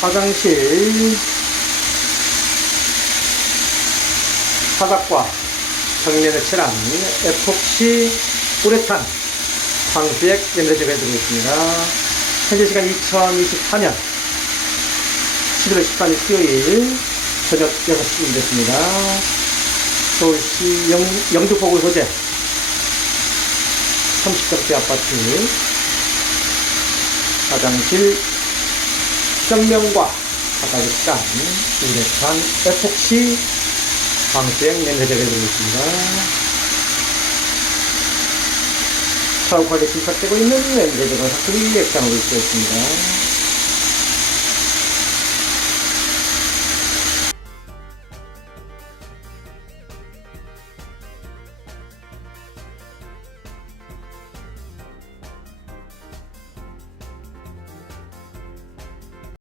화장실 바닥과 벽면에 칠한 에폭시 우레탄 방수액 연대제가 해드리고 있습니다. 현재 시간 2024년 11월 13일 수요일 저녁 6시쯤 됐습니다. 서울시 영, 영등포구 소재 30평대 아파트 화장실 정면과 바닥에 깐 우레탄 에폭시 방수액 연대제가 해드리고 있습니다. 사업하게 진착되고 있는 렌즈가 사슬이 액상으로 있어 있습니다.